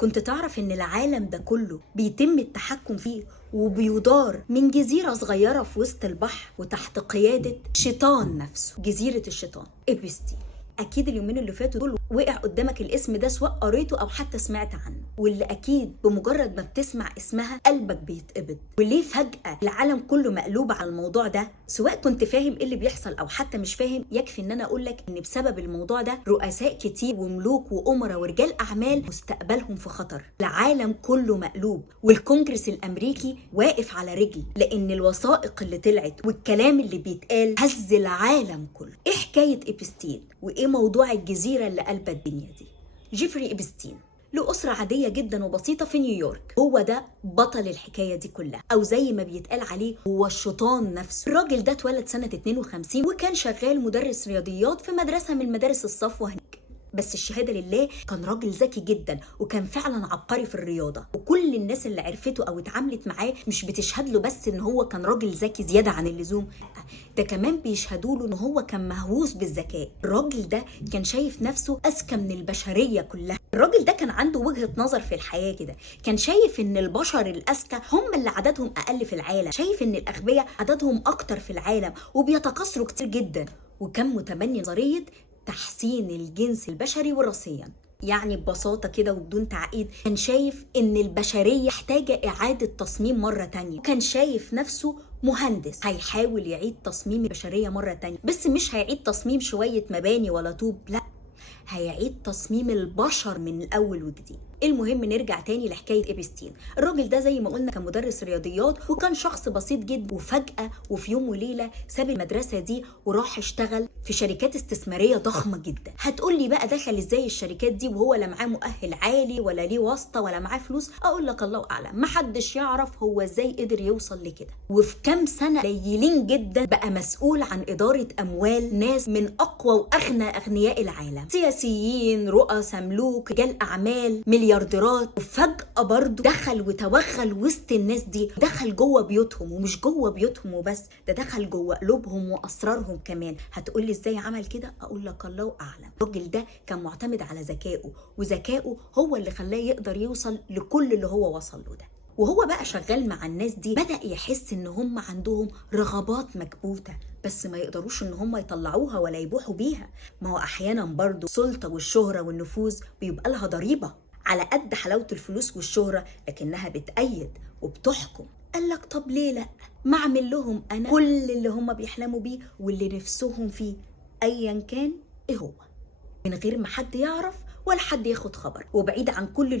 كنت تعرف ان العالم ده كله بيتم التحكم فيه وبيدار من جزيرة صغيرة في وسط البحر وتحت قيادة شيطان نفسه، جزيرة الشيطان إبستين. اكيد اليومين اللي فاتوا دول وقع قدامك الاسم ده، سواء قريته او حتى سمعت عنه، واللي اكيد بمجرد ما بتسمع اسمها قلبك بيتقبض. وليه فجأة العالم كله مقلوب على الموضوع ده؟ سواء كنت فاهم ايه اللي بيحصل او حتى مش فاهم، يكفي ان انا اقول لك ان بسبب الموضوع ده رؤساء كتير وملوك وامراء ورجال اعمال مستقبلهم في خطر. العالم كله مقلوب، والكونجرس الامريكي واقف على رجل، لان الوثائق اللي طلعت والكلام اللي بيتقال هز العالم كله. ايه حكاية إبستين؟ وايه موضوع الجزيرة اللي قلبت الدنيا دي؟ جيفري إبستين له أسرة عادية جدا وبسيطة في نيويورك، هو ده بطل الحكاية دي كلها، أو زي ما بيتقال عليه هو الشيطان نفسه. الراجل ده اتولد سنة 52 وكان شغال مدرس رياضيات في مدرسة من مدارس الصفوة هناك. بس الشهادة لله كان راجل ذكي جدا وكان فعلا عبقري في الرياضة، وكل الناس اللي عرفته او اتعاملت معاه مش بتشهد له بس ان هو كان راجل ذكي زيادة عن اللزوم، ده كمان بيشهدوا له ان هو كان مهووس بالذكاء. الراجل ده كان شايف نفسه اذكى من البشرية كلها. الراجل ده كان عنده وجهة نظر في الحياة كده، كان شايف ان البشر الاذكى هم اللي عددهم اقل في العالم، شايف ان الاغبياء عددهم اكتر في العالم وبيتكاثروا كتير جدا، وكان متبني نظرية تحسين الجنس البشري وراثيا. يعني ببساطة كده وبدون تعقيد، كان شايف ان البشرية محتاجة اعادة تصميم مرة تانية، وكان شايف نفسه مهندس هيحاول يعيد تصميم البشرية مرة تانية، بس مش هيعيد تصميم شوية مباني ولا طوب، لا، هيعيد تصميم البشر من الاول وجديد. المهم نرجع تاني لحكايه إبستين. الراجل ده زي ما قلنا كان مدرس رياضيات وكان شخص بسيط جدا، وفجاه وفي يوم وليله ساب المدرسه دي وراح اشتغل في شركات استثماريه ضخمه جدا. هتقول لي بقى دخل ازاي الشركات دي وهو لا معاه مؤهل عالي ولا ليه واسطه ولا معاه فلوس؟ اقول لك الله اعلم، محدش يعرف هو ازاي قدر يوصل لكده. وفي كام سنه قليلين جدا بقى مسؤول عن اداره اموال ناس من اقوى واغنى اغنياء العالم، سياسيين، رؤساء، ملوك، رجال اعمال، مليارديرات. وفجأة برضو دخل وتوغل وسط الناس دي، دخل جوه بيوتهم، ومش جوه بيوتهم وبس، ده دخل جوه قلوبهم واسرارهم كمان. هتقولي ازاي عمل كده؟ اقول لك الله اعلم. الراجل ده كان معتمد على ذكائه، وذكائه هو اللي خلاه يقدر يوصل لكل اللي هو وصل له ده. وهو بقى شغال مع الناس دي بدأ يحس ان هم عندهم رغبات مكبوتة، بس ما يقدروش ان هم يطلعوها ولا يبوحوا بيها. ما هو احيانا برضو السلطة والشهرة والنفوذ بيبقى لها ضريبة، على قد حلاوة الفلوس والشهرة لكنها بتأيد وبتحكم. قال لك طب ليه لا، ما اعمل لهم انا كل اللي هم بيحلموا بيه واللي نفسهم فيه ايا كان ايه هو، من غير ما حد يعرف ولا حد ياخد خبر، وبعيد عن كل